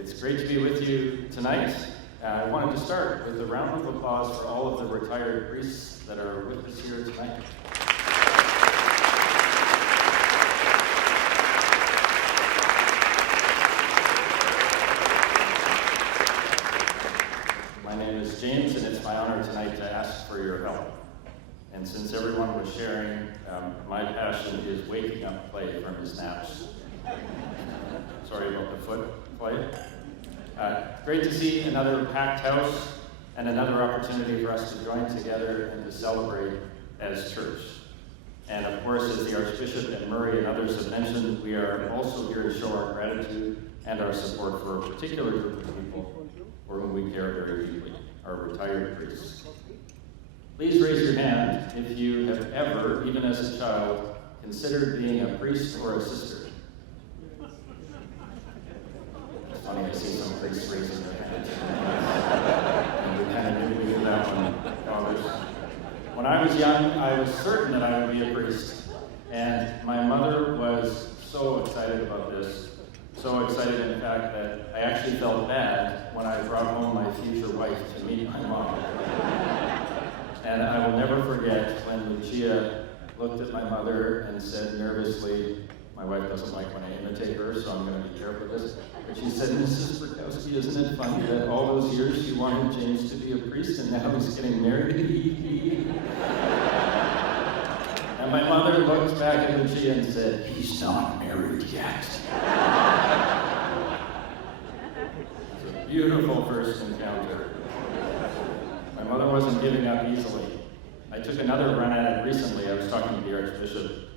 It's great to be with you tonight. I wanted to start with a round of applause for all of the retired priests that are with us here tonight. My name is James, and it's my honor tonight to ask for your help. And since everyone was sharing, my passion is waking up Clay from his naps. Sorry about the foot play. Great to see another packed house and another opportunity for us to join together and to celebrate as church. And of course, as the Archbishop and Murray and others have mentioned, we are also here to show our gratitude and our support for a particular group of people for whom we care very deeply, our retired priests. Please raise your hand if you have ever, even as a child, considered being a priest or a sister. It's funny to see some priests raising their hands. And we kind of knew we knew that one, fathers. When I was young, I was certain that I would be a priest. And my mother was so excited about this. So excited, in fact, that I actually felt bad when I brought home my future wife to meet my mom. And I will never forget when Lucia looked at my mother and said nervously, my wife doesn't like when I imitate her, so I'm going to be careful with this. But she said, Mrs. Burkowski, isn't it funny that all those years you wanted James to be a priest and now he's getting married? And my mother looked back at Lucia and said, he's not married yet. It was a beautiful first encounter. My mother wasn't giving up easily. I took another run at it recently. I was talking to the Archbishop,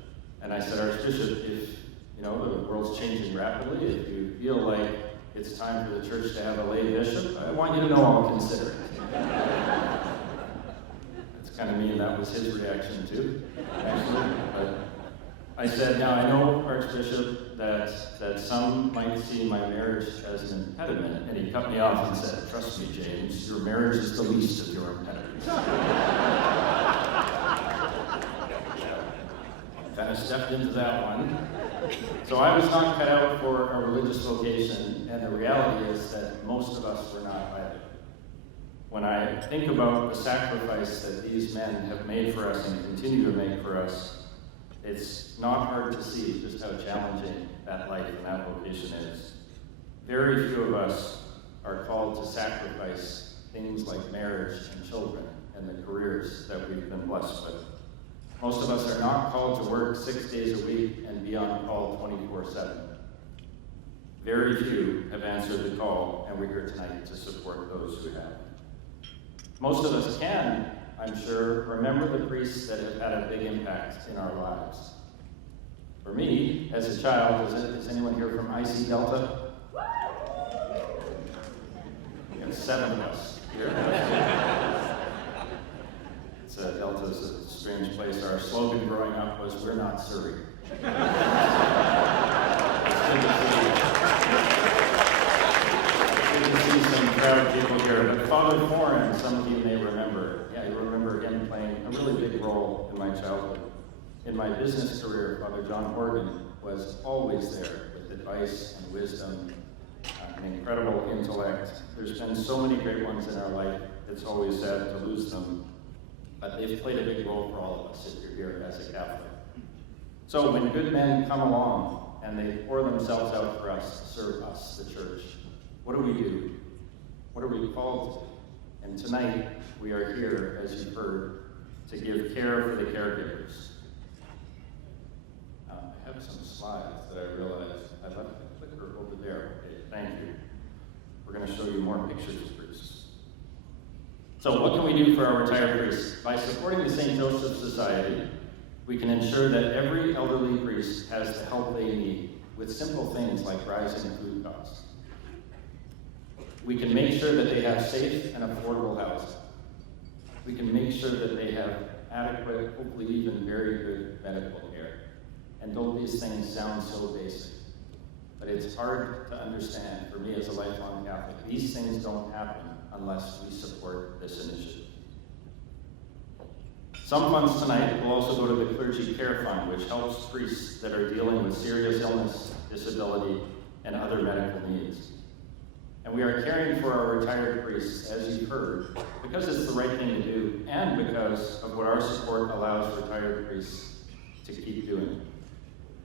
and I said, Archbishop, if the world's changing rapidly, if you feel like it's time for the church to have a lay bishop, I want you to know I'll consider it. It's kind of mean that was his reaction too, actually. But I said, now I know, Archbishop, that some might see my marriage as an impediment, and he cut me off and said, trust me, James, your marriage is the least of your impediments. Kind of stepped into that one. So I was not cut out for a religious vocation, and the reality is that most of us were not either. When I think about the sacrifice that these men have made for us and continue to make for us, it's not hard to see just how challenging that life and that vocation is. Very few of us are called to sacrifice things like marriage and children and the careers that we've been blessed with. Most of us are not called to work 6 days a week and be on call 24/7. Very few have answered the call, and we're here tonight to support those who have. Most of us can, I'm sure, remember the priests that have had a big impact in our lives. For me, as a child, is anyone here from IC Delta? We have 7 of us here. Delta's a strange place. Our slogan growing up was, we're not Surrey. It's good to see some proud people here. But Father Foran, some of you may remember. Yeah, you remember him playing a really big role in my childhood. In my business career, Father John Horgan was always there with advice and wisdom, an incredible intellect. There's been so many great ones in our life. It's always sad to lose them. But they've played a big role for all of us if you're here as a Catholic. So when good men come along and they pour themselves out for us to serve us, the church, what do? What are we called to? And tonight, we are here, as you've heard, to give care for the caregivers. I have some slides that I realized I left the clicker over there. Okay, thank you. We're going to show you more pictures of priests. So what can we do for our retired priests? By supporting the St. Joseph Society, we can ensure that every elderly priest has the help they need with simple things like rising food costs. We can make sure that they have safe and affordable housing. We can make sure that they have adequate, hopefully even very good medical care. And don't these things sound so basic? But it's hard to understand for me as a lifelong Catholic. These things don't happen unless we support this initiative. Some funds tonight will also go to the Clergy Care Fund, which helps priests that are dealing with serious illness, disability, and other medical needs. And we are caring for our retired priests, as you've heard, because it's the right thing to do, and because of what our support allows retired priests to keep doing.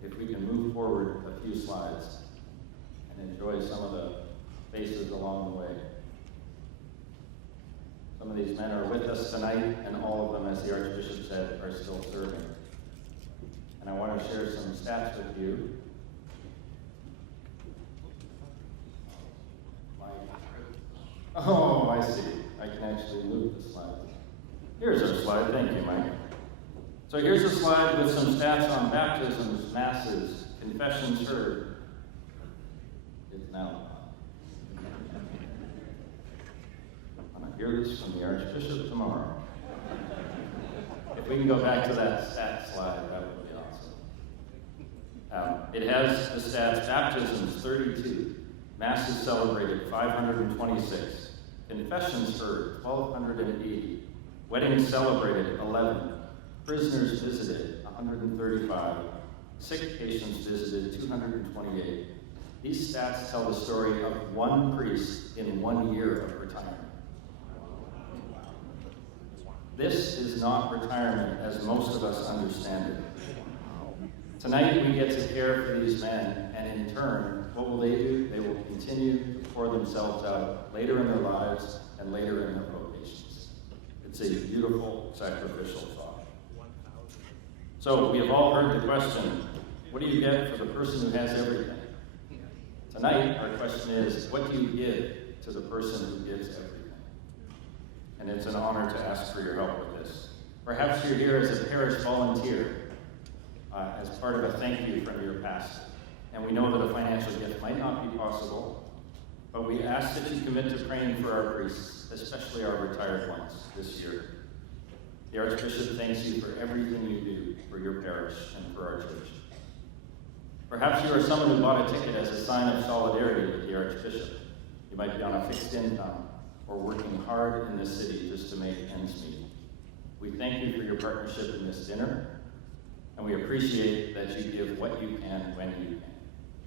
If we can move forward a few slides and enjoy some of the faces along the way. Some of these men are with us tonight, and all of them, as the Archbishop said, are still serving. And I want to share some stats with you. Oh, I see. I can actually move the slide. Here's our slide. Thank you, Mike. So here's a slide with some stats on baptisms, masses, confessions heard. It's now. I'm going to hear this from the Archbishop tomorrow. If we can go back to that stat slide, that would be awesome. It has the stats: baptisms 32, masses celebrated 526. Confessions heard, 1,280. Weddings celebrated, 11. Prisoners visited, 135. Sick patients visited, 228. These stats tell the story of one priest in 1 year of retirement. This is not retirement as most of us understand it. Tonight we get to care for these men, and in turn, what will they do? They will continue to pour themselves out later in their lives and later in their vocations. It's a beautiful sacrificial thought. So we have all heard the question, what do you get for the person who has everything? Tonight, our question is, what do you give to the person who gives everything? And it's an honor to ask for your help with this. Perhaps you're here as a parish volunteer, as part of a thank you from your pastor. And we know that a financial gift might not be possible, but we ask that you commit to praying for our priests, especially our retired ones this year. The Archbishop thanks you for everything you do for your parish and for our church. Perhaps you are someone who bought a ticket as a sign of solidarity with the Archbishop. You might be on a fixed income or working hard in this city just to make ends meet. We thank you for your partnership in this dinner, and we appreciate that you give what you can when you can.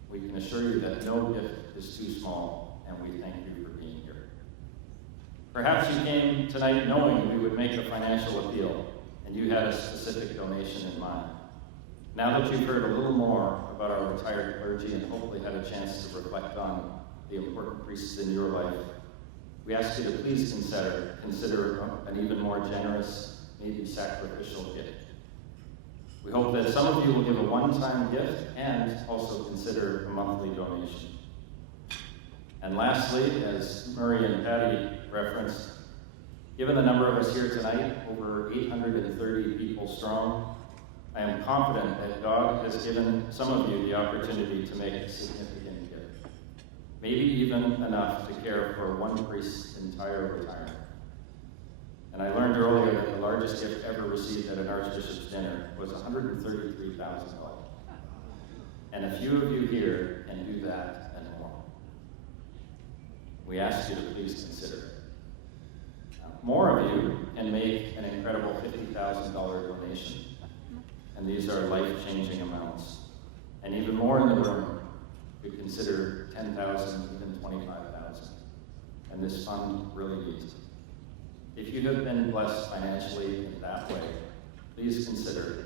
We can assure you that no gift is too small, and we thank you for being here. Perhaps you came tonight knowing we would make a financial appeal, and you had a specific donation in mind. Now that you've heard a little more about our retired clergy and hopefully had a chance to reflect on the important priests in your life, we ask you to please consider an even more generous, maybe sacrificial gift. We hope that some of you will give a one-time gift and also consider a monthly donation. And lastly, as Murray and Patty referenced, given the number of us here tonight, over 830 people strong, I am confident that God has given some of you the opportunity to make a significant gift. Maybe even enough to care for one priest's entire retirement. And I learned earlier that the largest gift ever received at an Archbishop's dinner was $133,000. And a few of you here can do that and more. We ask you to please consider it. More of you can make an incredible $50,000 donation. And these are life-changing amounts. And even more in the room, we consider $10,000, even $25,000. And this fund really needs it. If you have been blessed financially in that way, please consider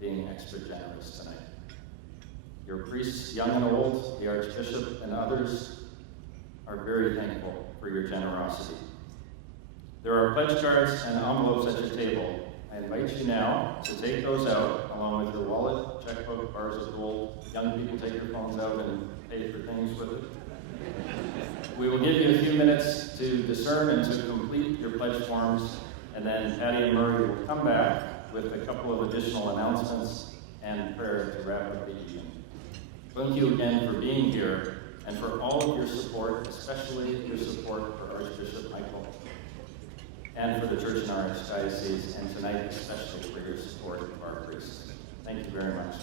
being extra generous tonight. Your priests, young and old, the Archbishop, and others are very thankful for your generosity. There are pledge cards and envelopes at your table. I invite you now to take those out, along with your wallet, checkbook, bars of gold. Young people, take your phones out and pay for things with it. We will give you a few minutes to discern and to complete your pledge forms, and then Patty and Murray will come back with a couple of additional announcements and prayer to wrap up the evening. Thank you again for being here and for all of your support, especially your support for Archbishop Michael and for the Church in our Archdiocese, and tonight especially for your support of our priests. Thank you very much.